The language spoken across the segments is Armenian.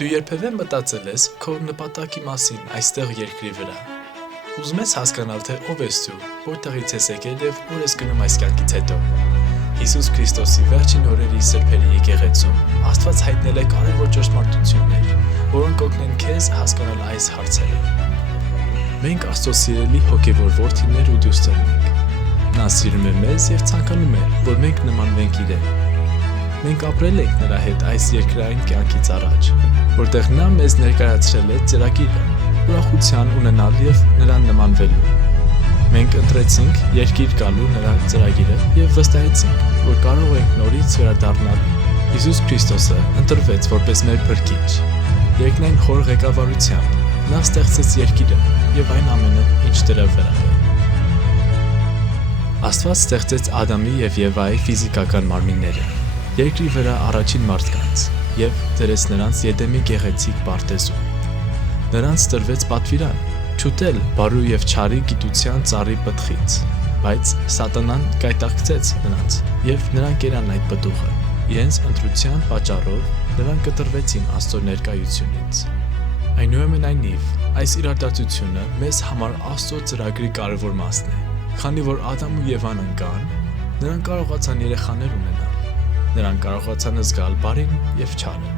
Դու երբևէ մտածել ես քո նպատակի մասին այստեղ երկրի վրա։ Ուզում ես հասկանալ, թե ով ես դու, որտեղից ես եկել և ուր ես գնում այս կյանքից հետո։ Հիսուս Քրիստոսի վերջին օրերի սրբերի եկեղեցում Աստված հայտնել է կարևոր ճշմարտություններ, որոնք կօգնեն քեզ հասկանալ այս հարցերը։ Մենք Աստծո սիրելի հոգևոր որդիներ ու դուստր ենք։ Նա սիրում է մեզ և ցանկանում է, որ մենք նմանվենք իրեն։ Մենք ապրել ենք նրա հետ այս երկրային կյանքից առաջ, որտեղ նա մեզ ներկայացրել է ծրագիրը, ուրախության ունենալ և նրան նմանվելու։ Մենք ընտրեցինք երկիր գալու նրա ծրագիրը և վստահեցինք, որ կարող ենք նորից վերադառնալ։ Հիսուս Քրիստոսը ընտրվեց որպես մեր փրկիչ։ Երկնային խոր ղեկավարությամբ նա ստեղծեց երկիրը և այն ամենը, ինչ դրա վրա է։ Աստված ստեղծեց Ադամի և Եվայի ֆիզիկական մարմինները, երկրի վրա առաջին մարդկանց և դրեց նրանց Եդեմի գեղեցիկ պարտեզում։ Նրանց տրվեց պատվիրան չուտել բարու և չարի գիտության ծառի պտղից, բայց Սատանան կայտակցեց նրանց և նրանք կերան այդ պտուղը։ Իրենց ընտրության պատճառով նրանք կտրվեցին Աստծո ներկայությունից։ Այնուամենայնիվ, այս իրադարձությունը մեզ համար Աստծո ծրագրի կարևոր մասն է, քանի որ Ադամն ու Եվան ընկան, նրանք կարողացան երեխաներ ունենալ։ Նրանք կարողացան զգալ բարին և չարը,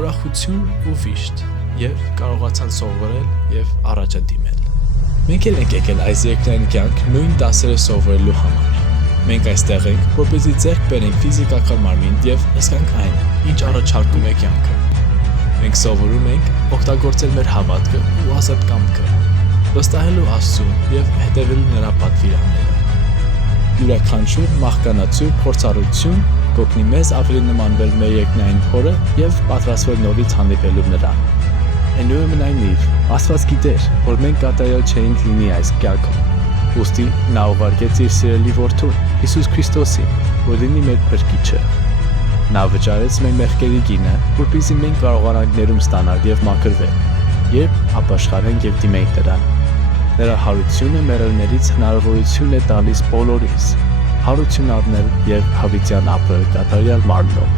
ուրախություն ու վիշտ և կարողացան սովորել և առաջադիմել։ Մենք էլ ենք եկել այս երկրային կյանք նույն դասերը սովորելու համար։ Մենք այստեղ ենք, որպեսզի ձեռք բերենք ֆիզիկական մարմին և զգանք այն, ինչ առաջարկում է կյանքը։ Մենք սովորում ենք օգտագործել մեր հավատքը ու ազատ կամքը, վստահելու Աստծուն և հետևելու նրա պատվիրանները։ Յուրաքանչյուր մահկանացու փորձառություն կօգնի մեզ ավելի նմանվել մեր երկնային Հորը և պատրաստվել նորից հանդիպելու նրան։ Այնուամենայնիվ, Աստված գիտեր, որ մենք կատարյալ չէինք լինի այս կյանքում։ Ուստի նա ուղարկեց իր սիրելի որդուն, Հիսուս Քրիստոսին, որ լինի մեր փրկիչը։ Նա վճարեց մեր մեղքերի գինը, որպեսզի մենք կարողանանք ներում ստանալ և մաքրվել, երբ ապաշխարենք և դիմենք նրան։ Նրա հարությունը մեռելներից հնարավորություն է տալիս բոլորիս հարություն առնել և հավիտյան ապրել կատարյալ մարմնում։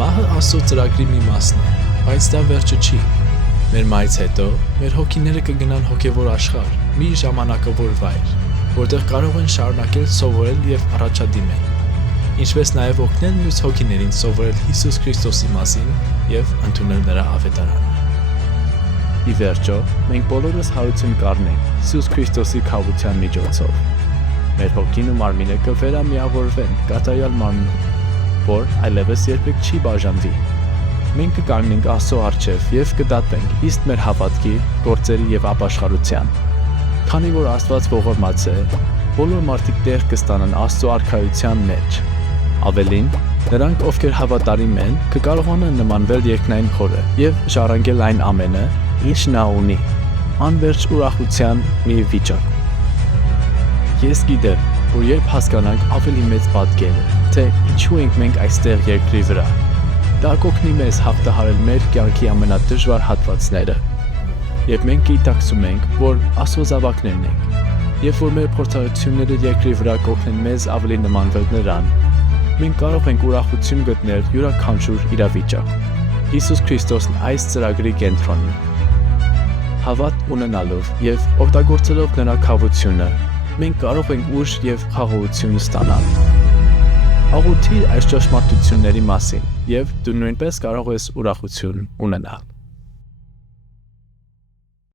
Մահը Աստծո ծրագրի մի մասն է, բայց դա վերջը չի։ Մեր մահից հետո մեր հոգիները կգնան հոգևոր աշխարհ, մի ժամանակավոր վայր, որտեղ կարող են շարունակել սովորել և առաջադիմել, ինչպես նաև օգնել մյուս հոգիներին սովորել Հիսուս Քրիստոսի մասին և ընդունել նրա ավետարանը։ Ի վերջո, մենք բոլորս հարություն կառնենք Հիսուս Քրիստոսի քավության միջոցով։ Մեր հոգին ու մարմինը կվերամիավորվեն կատարյալ մարմնում, որ այլևս երբեք չի բաժանվի։ Մենք կկանգնենք Աստծո առջև և կդատվենք ըստ մեր հավատքի, գործերի և ապաշխարության։ Քանի որ Աստված ողորմած է, բոլոր մարդիկ տեղ կստանան Աստծո արքայության մեջ։ Ավելին, նրանք, ովքեր հավատարիմ են, կկարողանան նմանվել երկնային Հորը և ժառանգել այն ամենը, ինչ նա ունի, անվերջ ուրախության մի վիճակ։ Ես գիտեմ, որ երբ հասկանանք ավելի մեծ պատկերը, թե ինչու ենք մենք այստեղ երկրի վրա, դա կօգնի մեզ հաղթահարել մեր կյանքի ամենադժվար հատվածները։ Երբ մենք գիտակցում ենք, որ Աստծո զավակներն ենք, և որ մեր փորձառությունները երկրի վրա կօգնեն մեզ ավելի նմանվել նրան, մենք կարող ենք ուրախություն գտնել յուրաքանչյուր իրավիճակում։ Հիսուս Քրիստոսն այս ծրագրի կենտրոնն է։ Հավատ ունենալով և օգտագործելով նրա քավությունը, մենք կարող ենք ուժ և խաղաղություն ստանալ։ Աղոթիր այս ճշմարտությունների մասին, և դու նույնպես կարող ես ուրախություն ունենալ։